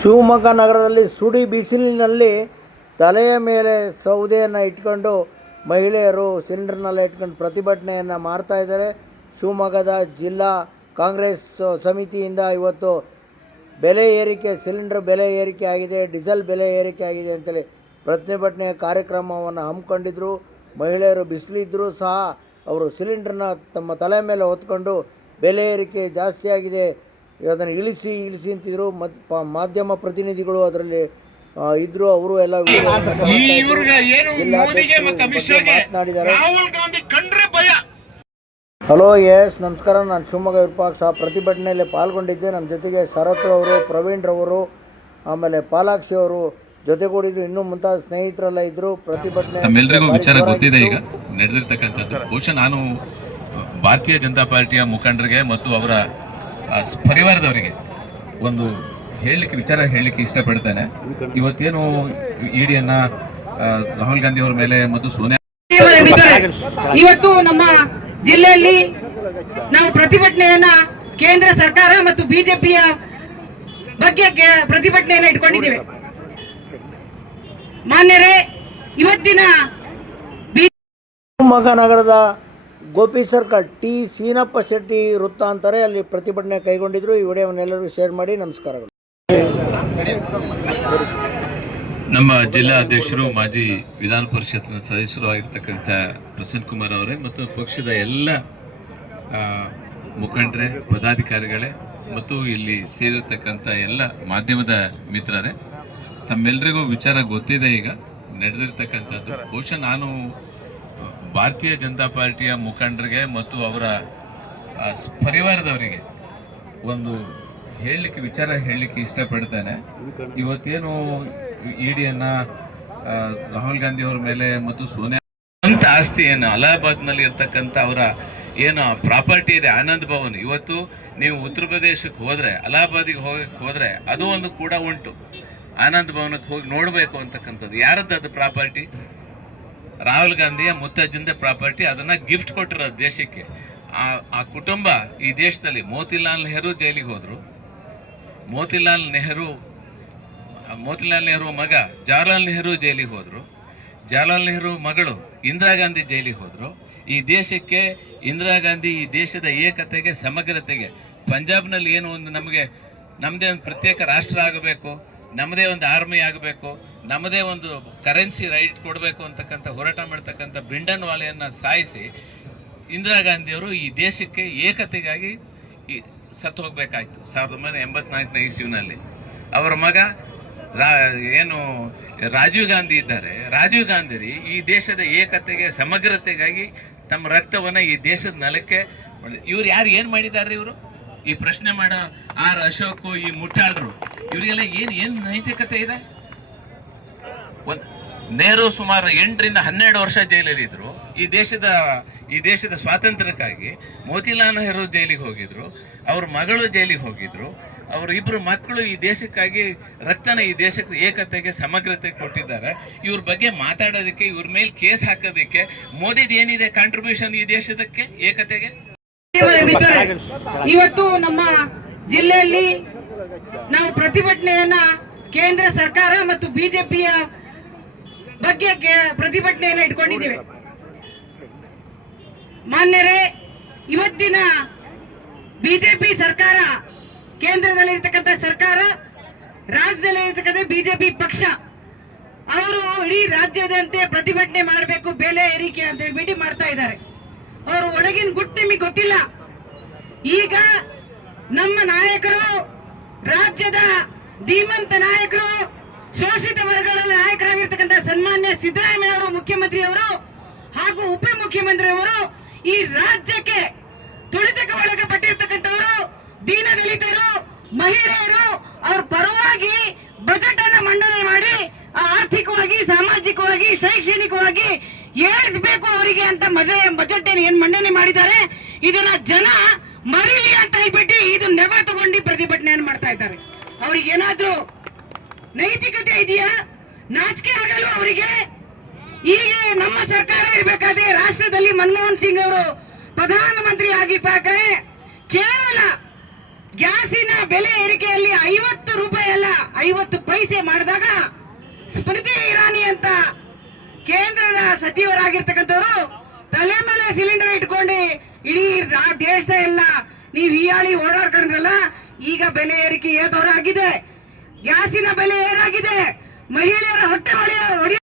ಶಿವಮೊಗ್ಗ ನಗರದಲ್ಲಿ ಸುಡಿ ಬಿಸಿಲಿನಲ್ಲಿ ತಲೆಯ ಮೇಲೆ ಸೌದೆಯನ್ನು ಇಟ್ಕೊಂಡು ಮಹಿಳೆಯರು ಸಿಲಿಂಡರ್ನೆಲ್ಲ ಇಟ್ಕೊಂಡು ಪ್ರತಿಭಟನೆಯನ್ನು ಮಾಡ್ತಾಯಿದ್ದಾರೆ. ಶಿವಮೊಗ್ಗದ ಜಿಲ್ಲಾ ಕಾಂಗ್ರೆಸ್ ಸಮಿತಿಯಿಂದ ಇವತ್ತು ಬೆಲೆ ಏರಿಕೆ, ಸಿಲಿಂಡರ್ ಬೆಲೆ ಏರಿಕೆ ಆಗಿದೆ, ಡೀಸೆಲ್ ಬೆಲೆ ಏರಿಕೆ ಆಗಿದೆ ಅಂತೇಳಿ ಪ್ರತಿಭಟನೆ ಕಾರ್ಯಕ್ರಮವನ್ನು ಹಮ್ಮಿಕೊಂಡಿದ್ರು. ಮಹಿಳೆಯರು ಬಿಸಿಲಿದ್ದರೂ ಸಹ ಅವರು ಸಿಲಿಂಡ್ರನ್ನ ತಮ್ಮ ತಲೆ ಮೇಲೆ ಹೊತ್ಕೊಂಡು ಬೆಲೆ ಏರಿಕೆ ಜಾಸ್ತಿ ಆಗಿದೆ, ಅದನ್ನು ಇಳಿಸಿ ಅಂತಿದ್ರು. ಮಾಧ್ಯಮ ಪ್ರತಿನಿಧಿಗಳು ಅದರಲ್ಲಿ ಇದ್ರು, ಅವರು ಎಲ್ಲ ಮಾತನಾಡಿದ್ದಾರೆ. ಹಲೋ ಎಸ್ ನಮಸ್ಕಾರ, ನಾನು ಶಿವಮೊಗ್ಗ ವಿರೂಪಾಕ್ಷ ಪ್ರತಿಭಟನೆಯಲ್ಲಿ ಪಾಲ್ಗೊಂಡಿದ್ದೆ. ನಮ್ಮ ಜೊತೆಗೆ ಶರತ್ ಅವರು, ಪ್ರವೀಣ್ ರವರು, ಆಮೇಲೆ ಪಾಲಾಕ್ಷಿ ಅವರು ಜೊತೆಗೂಡಿದ್ರು. ಇನ್ನೂ ಮುಂತಾದ ಸ್ನೇಹಿತರೆಲ್ಲ ಇದ್ರು. ಪ್ರತಿಭಟನೆ ತಮ್ಮೆಲ್ಲರಿಗೂ ವಿಚಾರ ಗೊತ್ತಿದೆ ಈಗ ನಡೆದಿರ್ತಕ್ಕಂಥದ್ದು. ಬಹುಶಃ ನಾನು ಭಾರತೀಯ ಜನತಾ ಪಾರ್ಟಿಯ ಮುಖಂಡರಿಗೆ ಮತ್ತು ಅವರ ಪರಿವಾರದವರಿಗೆ ಒಂದು ವಿಚಾರ ಹೇಳಲಿಕ್ಕೆ ಇಷ್ಟಪಡ್ತೇನೆ. ಇವತ್ತೇನು ಇಡಿಯನ್ನ ರಾಹುಲ್ ಗಾಂಧಿ ಅವರ ಮೇಲೆ ಮತ್ತು ಸೋನಿಯಾ ಇವತ್ತು ನಮ್ಮ ಜಿಲ್ಲೆಯಲ್ಲಿ ನಾವು ಪ್ರತಿಭಟನೆಯನ್ನ ಕೇಂದ್ರ ಸರ್ಕಾರ ಮತ್ತು ಬಿಜೆಪಿಯ ಬಗ್ಗೆ ಪ್ರತಿಭಟನೆಯನ್ನ ಇಟ್ಕೊಂಡಿದ್ದೇವೆ. ಮಾನ್ಯರೇ, ಇವತ್ತಿನ ಶಿವಮೊಗ್ಗ ನಗರದ ಗೋಪಿ ಸರ್ಕಲ್ ಟಿ ಸೀನಪ್ಪ ಶೆಟ್ಟಿ ವೃತ್ತ ಅಂತಾರೆ, ಅಲ್ಲಿ ಪ್ರತಿಭಟನೆ ಕೈಗೊಂಡಿದ್ರು. ಈ ವಿಡಿಯೋವನ್ನೆಲ್ಲರೂ ಶೇರ್ ಮಾಡಿ. ನಮಸ್ಕಾರಗಳು. ನಮ್ಮ ಜಿಲ್ಲಾ ಅಧ್ಯಕ್ಷರು, ಮಾಜಿ ವಿಧಾನ ಪರಿಷತ್ನ ಸದಸ್ಯರು ಆಗಿರ್ತಕ್ಕಂಥ ಪ್ರಸನ್ನ ಕುಮಾರ್ ಅವರೇ ಮತ್ತು ಪಕ್ಷದ ಎಲ್ಲ ಮುಖಂಡರೇ, ಪದಾಧಿಕಾರಿಗಳೇ ಮತ್ತು ಇಲ್ಲಿ ಸೇರಿರ್ತಕ್ಕಂಥ ಎಲ್ಲ ಮಾಧ್ಯಮದ ಮಿತ್ರರೇ, ತಮ್ಮೆಲ್ಲರಿಗೂ ವಿಚಾರ ಗೊತ್ತಿದೆ ಈಗ ನಡೆದಿರ್ತಕ್ಕಂಥದ್ದು. ಬಹುಶಃ ನಾನು ಭಾರತೀಯ ಜನತಾ ಪಾರ್ಟಿಯ ಮುಖಂಡರಿಗೆ ಮತ್ತು ಅವರ ಪರಿವಾರದವರಿಗೆ ಒಂದು ವಿಚಾರ ಹೇಳಲಿಕ್ಕೆ ಇಷ್ಟಪಡ್ತೇನೆ. ಇವತ್ತೇನು ಇಡಿಯನ್ನ ರಾಹುಲ್ ಗಾಂಧಿ ಅವರ ಮೇಲೆ ಮತ್ತು ಸೋನಿಯಾ ಸ್ವಂತ ಆಸ್ತಿಯನ್ನು ಅಲಹಾಬಾದ್ನಲ್ಲಿ ಇರ್ತಕ್ಕಂಥ ಅವರ ಏನು ಪ್ರಾಪರ್ಟಿ ಇದೆ, ಆನಂದ್ ಭವನ್, ಇವತ್ತು ನೀವು ಉತ್ತರ ಪ್ರದೇಶಕ್ಕೆ ಹೋದರೆ, ಅಲಹಾಬಾದಿಗೆ ಹೋದರೆ ಅದು ಒಂದು ಕೂಡ ಉಂಟು. ಆನಂದ್ ಭವನಕ್ಕೆ ಹೋಗಿ ನೋಡಬೇಕು ಅಂತಕ್ಕಂಥದ್ದು. ಯಾರದ್ದು ಅದು ಪ್ರಾಪರ್ಟಿ? ರಾಹುಲ್ ಗಾಂಧಿಯ ಮುತ್ತಜ್ಜಂದ ಪ್ರಾಪರ್ಟಿ. ಅದನ್ನು ಗಿಫ್ಟ್ ಕೊಟ್ಟಿರೋದು ದೇಶಕ್ಕೆ. ಆ ಕುಟುಂಬ ಈ ದೇಶದಲ್ಲಿ ಮೋತಿಲಾಲ್ ನೆಹರು ಜೈಲಿಗೆ ಹೋದರು. ಮೋತಿಲಾಲ್ ನೆಹರು ಮಗ ಜವಾಹರ್ಲಾಲ್ ನೆಹರು ಜೈಲಿಗೆ ಹೋದರು. ಜವಾಹರ್ಲಾಲ್ ನೆಹರು ಮಗಳು ಇಂದಿರಾ ಗಾಂಧಿ ಜೈಲಿಗೆ ಹೋದರು. ಈ ದೇಶಕ್ಕೆ ಇಂದಿರಾ ಗಾಂಧಿ ಈ ದೇಶದ ಏಕತೆಗೆ, ಸಮಗ್ರತೆಗೆ, ಪಂಜಾಬ್ನಲ್ಲಿ ಏನು ಒಂದು ನಮ್ಮದೇ ಒಂದು ಪ್ರತ್ಯೇಕ ರಾಷ್ಟ್ರ ಆಗಬೇಕು, ನಮ್ಮದೇ ಒಂದು ಆರ್ಮಿ ಆಗಬೇಕು, ನಮ್ಮದೇ ಒಂದು ಕರೆನ್ಸಿ ರೈಟ್ ಕೊಡಬೇಕು ಅಂತಕ್ಕಂಥ ಹೋರಾಟ ಮಾಡ್ತಕ್ಕಂಥ ಬ್ರಿಂಡನ್ ವಾಲೆಯನ್ನು ಸಾಯಿಸಿ ಇಂದಿರಾ ಗಾಂಧಿಯವರು ಈ ದೇಶಕ್ಕೆ ಏಕತೆಗಾಗಿ ಸತ್ತು ಹೋಗಬೇಕಾಯ್ತು 1984ನೇ ಇಸ್ವಿನಲ್ಲಿ. ಅವರ ಮಗ ರಾಜೀವ್ ಗಾಂಧಿ ಇದ್ದಾರೆ. ರಾಜೀವ್ ಗಾಂಧಿ ಈ ದೇಶದ ಏಕತೆಗೆ, ಸಮಗ್ರತೆಗಾಗಿ ತಮ್ಮ ರಕ್ತವನ್ನು ಈ ದೇಶದ ನೆಲಕ್ಕೆ ಇವ್ರು ಯಾರು ಏನು ಮಾಡಿದ್ದಾರೆ? ಇವರು ಈ ಪ್ರಶ್ನೆ ಮಾಡೋ ಆರ್ ಅಶೋಕ್, ಈ ಮುಟ್ಟಾಳರು, ಇವರಿಗೆಲ್ಲ ಏನು ನೈತಿಕತೆ ಇದೆ? ನೆಹರು ಸುಮಾರು 8 ರಿಂದ 12 ವರ್ಷ ಜೈಲಲ್ಲಿ ಇದ್ರು. ಈ ದೇಶದ ಸ್ವಾತಂತ್ರ್ಯಕ್ಕಾಗಿ ಮೋತಿಲಾಲ್ ನೆಹರು ಜೈಲಿಗೆ ಹೋಗಿದ್ರು, ಅವ್ರ ಮಗಳು ಜೈಲಿಗೆ ಹೋಗಿದ್ರು. ಅವ್ರ ಇಬ್ಬರು ಮಕ್ಕಳು ಈ ದೇಶಕ್ಕಾಗಿ ರಕ್ತನ ಈ ದೇಶಕ್ಕೆ ಏಕತೆಗೆ, ಸಮಗ್ರತೆ ಕೊಟ್ಟಿದ್ದಾರೆ. ಇವ್ರ ಬಗ್ಗೆ ಮಾತಾಡೋದಕ್ಕೆ, ಇವ್ರ ಮೇಲೆ ಕೇಸ್ ಹಾಕೋದಕ್ಕೆ ಮೋದಿದು ಏನಿದೆ ಕಾಂಟ್ರಿಬ್ಯೂಷನ್ ಈ ದೇಶದಕ್ಕೆ, ಏಕತೆಗೆ? ಇವತ್ತು ನಮ್ಮ ಜಿಲ್ಲೆಯಲ್ಲಿ ನಾವು ಪ್ರತಿಭಟನೆಯನ್ನ ಕೇಂದ್ರ ಸರ್ಕಾರ ಮತ್ತು ಬಿಜೆಪಿಯ ಬಗ್ಗೆ ಪ್ರತಿಭಟನೆಯನ್ನ ಇಟ್ಕೊಂಡಿದ್ದೇವೆ. ಮಾನ್ಯರೇ, ಇವತ್ತಿನ ಬಿಜೆಪಿ ಸರ್ಕಾರ, ಕೇಂದ್ರದಲ್ಲಿರ್ತಕ್ಕಂಥ ಸರ್ಕಾರ, ರಾಜ್ಯದಲ್ಲಿರ್ತಕ್ಕಂಥ ಬಿಜೆಪಿ ಪಕ್ಷ, ಅವರು ಇಡೀ ರಾಜ್ಯದಂತೆ ಪ್ರತಿಭಟನೆ ಮಾಡಬೇಕು, ಬೆಲೆ ಏರಿಕೆ ಅಂತ ಹೇಳ್ಬಿಟ್ಟು ಮಾಡ್ತಾ ಇದ್ದಾರೆ. ಅವರು ಒಳಗಿನ ಗುಟ್ಟು ನಿಮಗೆ ಗೊತ್ತಿಲ್ಲ. ಈಗ ನಮ್ಮ ನಾಯಕರು, ರಾಜ್ಯದ ಧೀಮಂತ ನಾಯಕರು, ಶೋಷಿತ ವರ್ಗಗಳ ನಾಯಕರಾಗಿರ್ತಕ್ಕಂಥ ಸನ್ಮಾನ್ಯ ಸಿದ್ದರಾಮಯ್ಯ ಅವರು, ಮುಖ್ಯಮಂತ್ರಿಯವರು ಹಾಗೂ ಉಪಮುಖ್ಯಮಂತ್ರಿಯವರು ಈ ರಾಜ್ಯಕ್ಕೆ ತುಳಿತಕ್ಕೆ ಒಳಗಪಟ್ಟಿರ್ತಕ್ಕಂಥವರು, ದೀನದಲಿತರು, ಮಹಿಳೆಯರು, ಅವ್ರ ಪರವಾಗಿ ಬಜೆಟ್ ಅನ್ನು ಮಂಡನೆ ಮಾಡಿ ಆರ್ಥಿಕವಾಗಿ, ಸಾಮಾಜಿಕವಾಗಿ, ಶೈಕ್ಷಣಿಕವಾಗಿ ಏಳಿಸಬೇಕು ಅವರಿಗೆ ಅಂತ ಬಜೆಟ್ ಏನ್ ಮಂಡನೆ ಮಾಡಿದ್ದಾರೆ. ಇದನ್ನ ಜನ ಮರೀಲಿ ಅಂತ ಹೇಳ್ಬಿಟ್ಟು ಇದು ನೆವ ತಗೊಂಡು ಪ್ರತಿಭಟನೆಯನ್ನು ಮಾಡ್ತಾ ಇದ್ದಾರೆ. ಅವ್ರಿಗೆ ಏನಾದ್ರೂ ನೈತಿಕತೆ ಇದೆಯಾ? ನಾಚಿಕೆ ಆಗಲ್ಲ ಅವರಿಗೆ? ಈಗ ನಮ್ಮ ಸರ್ಕಾರ ಇರಬೇಕಾದ್ರೆ ರಾಷ್ಟ್ರದಲ್ಲಿ ಮನಮೋಹನ್ ಸಿಂಗ್ ಅವರು ಪ್ರಧಾನಮಂತ್ರಿ ಆಗಿರ್ಬೇಕಾದ್ರೆ ಕೇವಲ ಗ್ಯಾಸಿನ ಬೆಲೆ ಏರಿಕೆಯಲ್ಲಿ 50 ರೂಪಾಯಿ ಅಲ್ಲ, 50 ಪೈಸೆ ಮಾಡಿದಾಗ ಸ್ಮೃತಿ ಇರಾನಿ ಅಂತ ಕೇಂದ್ರದ ಸಚಿವರಾಗಿರ್ತಕ್ಕಂಥವ್ರು ತಲೆ ಮೇಲೆ ಸಿಲಿಂಡರ್ ಇಟ್ಕೊಂಡು ಇಡೀ ದೇಶದ ಎಲ್ಲ ನೀವು ಹೀಯಾಳಿ ಓಡಾಡ್ಕೊಂಡ್ರಲ್ಲ, ಈಗ ಬೆಲೆ ಏರಿಕೆ ಏತವರಾಗಿದೆ, ಗ್ಯಾಸಿನ ಬೆಲೆ ಏನಾಗಿದೆ, ಮಹಿಳೆಯರ ಹೊಟ್ಟೆ ಹೊಡೆಯ